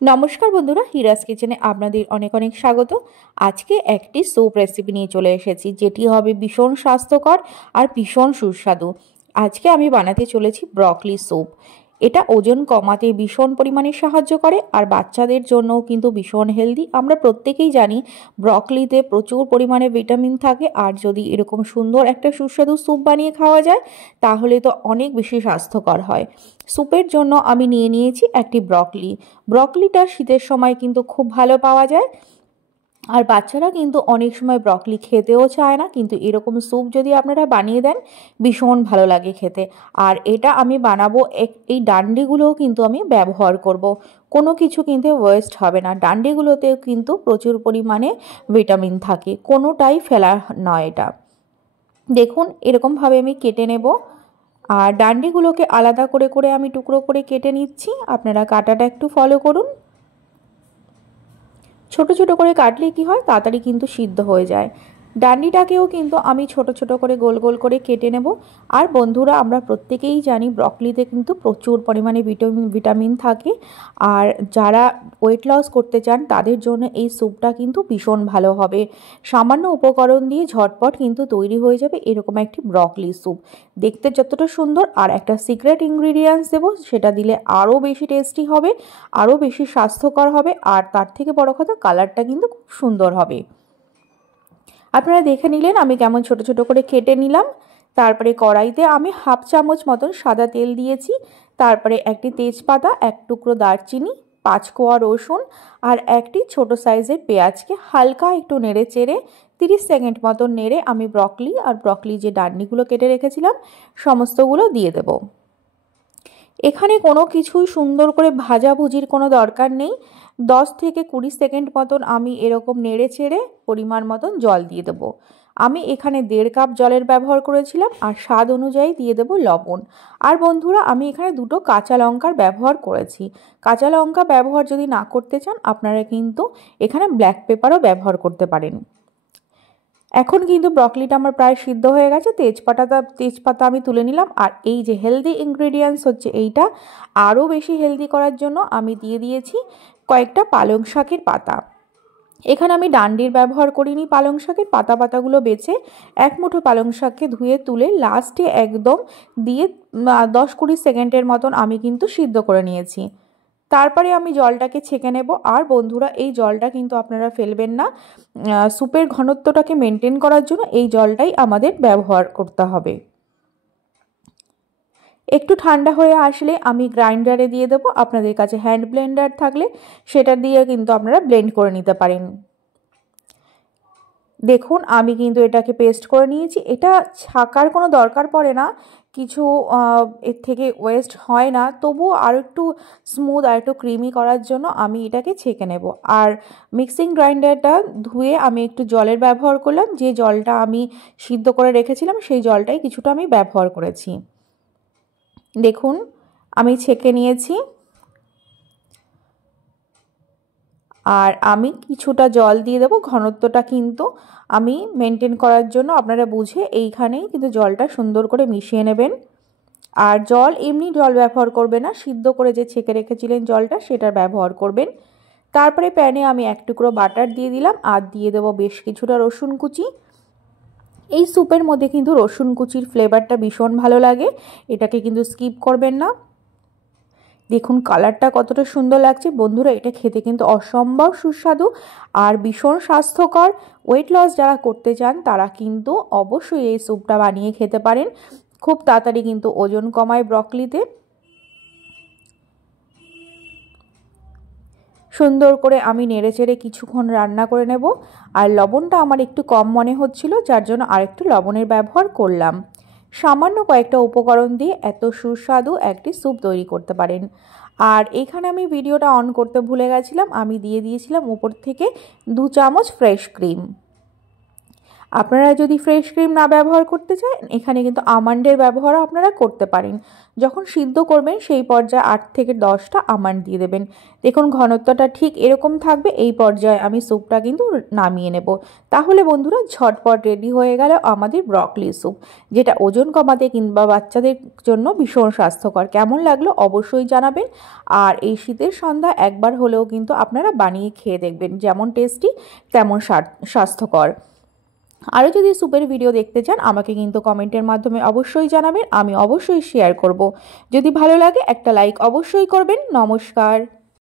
নমস্কার বন্ধুরা, হিরাস কিচেনে আপনাদের অনেক অনেক স্বাগত। আজকে একটি স্যুপ রেসিপি নিয়ে চলে এসেছি, যেটি হবে ভীষণ স্বাস্থ্যকর আর ভীষণ সুস্বাদু। আজকে আমি বানাতে চলেছি ব্রকলি স্যুপ। এটা ওজন কমাতে ভীষণ পরিমাণে সাহায্য করে আর বাচ্চাদের জন্যও কিন্তু ভীষণ হেলদি। আমরা প্রত্যেকেই জানি ব্রকলিতে প্রচুর পরিমাণে ভিটামিন থাকে, আর যদি এরকম সুন্দর একটা সুস্বাদু স্যুপ বানিয়ে খাওয়া যায় তাহলে তো অনেক বেশি স্বাস্থ্যকর হয়। স্যুপের জন্য আমি নিয়ে নিয়েছি একটি ব্রকলি। ব্রকলিটা শীতের সময় কিন্তু খুব ভালো পাওয়া যায়, আর বাচ্চারা কিন্তু অনেক সময় ব্রকলি খেতেও চায় না, কিন্তু এরকম স্যুপ যদি আপনারা বানিয়ে দেন ভীষণ ভালো লাগে খেতে। আর এটা আমি বানাবো, এই ডান্ডিগুলোও কিন্তু আমি ব্যবহার করব। কোনো কিছু কিন্তু ওয়েস্ট হবে না, ডান্ডিগুলোতেও কিন্তু প্রচুর পরিমাণে ভিটামিন থাকে, কোনোটাই ফেলা নয় এটা। দেখুন এরকমভাবে আমি কেটে নেব, আর ডান্ডিগুলোকে আলাদা করে করে আমি টুকরো করে কেটে নিচ্ছি। আপনারা কাটাটা একটু ফলো করুন। ছোট ছোট করে কাটলে কি হয়, তাড়াতাড়ি কিন্তু সিদ্ধ হয়ে যায়। ডান্ডিটাকেও কিন্তু আমি ছোট ছোট করে গোল গোল করে কেটে নেব। আর বন্ধুরা, আমরা প্রত্যেকেই জানি ব্রকলিতে কিন্তু প্রচুর পরিমাণে ভিটামিন থাকে, আর যারা ওয়েট লস করতে চান তাদের জন্য এই স্যুপটা কিন্তু ভীষণ ভালো হবে। সামান্য উপকরণ দিয়ে ঝটপট কিন্তু তৈরি হয়ে যাবে এরকম একটি ব্রকলি স্যুপ। দেখতে যতটা সুন্দর, আর একটা সিক্রেট ইনগ্রিডিয়েন্টস দেবো, সেটা দিলে আরও বেশি টেস্টি হবে, আরও বেশি স্বাস্থ্যকর হবে, আর তার থেকে বড় কথা কালারটা কিন্তু খুব সুন্দর হবে। আপনারা দেখে নিলেন আমি কেমন ছোট ছোট করে কেটে নিলাম। তারপরে কড়াইতে আমি হাফ চামচ মতন সাদা তেল দিয়েছি। তারপরে একটি তেজপাতা, এক টুকরো দারচিনি, 5 কোয়া রসুন আর একটি ছোট সাইজের পেঁয়াজকে হালকা একটু নেড়ে চেড়ে 30 সেকেন্ড মতন নেড়ে আমি ব্রকলি যে ডান্ডিগুলো কেটে রেখেছিলাম সমস্তগুলো দিয়ে দেব। এখানে কোনো কিছুই সুন্দর করে ভাজাভুজির কোনো দরকার নেই। 10 থেকে 20 সেকেন্ড মতন আমি এরকম নেড়ে চেড়ে পরিমাণ মতন জল দিয়ে দেবো। আমি এখানে 1.5 কাপ জলের ব্যবহার করেছিলাম, আর স্বাদ অনুযায়ী দিয়ে দেবো লবণ। আর বন্ধুরা, আমি এখানে 2টো কাঁচা লঙ্কার ব্যবহার করেছি। কাঁচা লঙ্কা ব্যবহার যদি না করতে চান আপনারা কিন্তু এখানে ব্ল্যাক পেপারও ব্যবহার করতে পারেন। এখন কিন্তু ব্রকলিটা আমার প্রায় সিদ্ধ হয়ে গেছে। তেজপাতা আমি তুলে নিলাম, আর এই যে হেলদি ইনগ্রেডিয়েন্টস হচ্ছে এইটা, আরও বেশি হেলদি করার জন্য আমি দিয়ে দিয়েছি কয়েকটা পালং শাকের পাতা। এখানে আমি ডান্ডির ব্যবহার করিনি, পালং শাকের পাতাগুলো বেছে এক মুঠো পালং শাককে ধুয়ে তুলে লাস্টে একদম দিয়ে 10-20 সেকেন্ডের মতন আমি কিন্তু সিদ্ধ করে নিয়েছি। তারপরে আমি জলটাকে ছেঁকে নেব। আর বন্ধুরা, এই জলটা কিন্তু আপনারা ফেলবেন না। স্যুপের ঘনত্বটাকে মেনটেন করার জন্য এই জলটাই আমাদের ব্যবহার করতে হবে। একটু ঠান্ডা হয়ে আসলে আমি গ্রাইন্ডারে দিয়ে দেবো। আপনাদের কাছে হ্যান্ড ব্লেন্ডার থাকলে সেটা দিয়ে কিন্তু আপনারা ব্লেন্ড করে নিতে পারেন। দেখুন আমি কিন্তু এটাকে পেস্ট করে নিয়েছি। এটা ছাকার কোনো দরকার পড়ে না, কিছু এর থেকে ওয়েস্ট হয় না, তবুও আরও একটু স্মুথ আর একটু ক্রিমি করার জন্য আমি এটাকে ছেঁকে নেব। আর মিক্সিং গ্রাইন্ডারটা ধুয়ে আমি একটু জলের ব্যবহার করলাম, যে জলটা আমি সিদ্ধ করে রেখেছিলাম সেই জলটাই কিছুটা আমি ব্যবহার করেছি। দেখুন আমি ছেঁকে নিয়েছি, আর আমি কিছুটা জল দিয়ে দেবো। ঘনত্বটা কিন্তু আমি মেনটেন করার জন্য আপনারা বুঝে এইখানেই কিন্তু জলটা সুন্দর করে মিশিয়ে নেবেন। আর এমনি জল ব্যবহার করবে না, সিদ্ধ করে যে ছেঁকে রেখেছিলেন জলটা সেটার ব্যবহার করবেন। তারপরে প্যানে আমি 1 টুকরো বাটার দিয়ে দিলাম, আর দিয়ে দেবো বেশ কিছুটা রসুন কুচি। এই স্যুপের মধ্যে কিন্তু রসুন কুচির ফ্লেভারটা ভীষণ ভালো লাগে, এটাকে কিন্তু স্কিপ করবেন না। দেখুন কালারটা কতটা সুন্দর লাগছে। বন্ধুরা, এটা খেতে কিন্তু অসম্ভব সুস্বাদু আর ভীষণ স্বাস্থ্যকর। ওয়েট লস যারা করতে চান তারা কিন্তু অবশ্যই এই স্যুপটা বানিয়ে খেতে পারেন। খুব তাড়াতাড়ি কিন্তু ওজন কমায় ব্রকলিতে। সুন্দর করে আমি নেড়েচেড়ে কিছুক্ষণ রান্না করে নেব। আর লবণটা আমার একটু কম মনে হচ্ছিল, যার জন্য আরেকটু লবণের ব্যবহার করলাম। সামান্য কয়েকটা উপকরণ দিয়ে এত সুস্বাদু একটি স্যুপ তৈরি করতে পারেন। আর এখানে আমি ভিডিওটা অন করতে ভুলে গেছিলাম, আমি দিয়ে দিয়েছিলাম উপর থেকে 2 চামচ ফ্রেশ ক্রিম। আপনারা যদি ফ্রেশ ক্রিম না ব্যবহার করতে চান এখানে কিন্তু আমন্ডের ব্যবহারও আপনারা করতে পারেন। যখন সিদ্ধ করবেন সেই পর্যায়ে 8 থেকে 10টা আমন্ড দিয়ে দেবেন। দেখুন ঘনত্বটা ঠিক এরকম থাকবে। এই পর্যায়ে আমি স্যুপটা কিন্তু নামিয়ে নেব। তাহলে বন্ধুরা ঝটপট রেডি হয়ে গেল আমাদের ব্রকলি স্যুপ, যেটা ওজন কমাতে কিংবা বাচ্চাদের জন্য ভীষণ স্বাস্থ্যকর। কেমন লাগলো অবশ্যই জানাবেন। আর এই শীতের সন্ধ্যা একবার হলেও কিন্তু আপনারা বানিয়ে খেয়ে দেখবেন, যেমন টেস্টি তেমন স্বাস্থ্যকর। আরও যদি স্যুপের ভিডিও দেখতে চান আমাকে কিন্তু কমেন্টের মাধ্যমে অবশ্যই জানাবেন, আমি অবশ্যই শেয়ার করব। যদি ভালো লাগে একটা লাইক অবশ্যই করবেন। নমস্কার।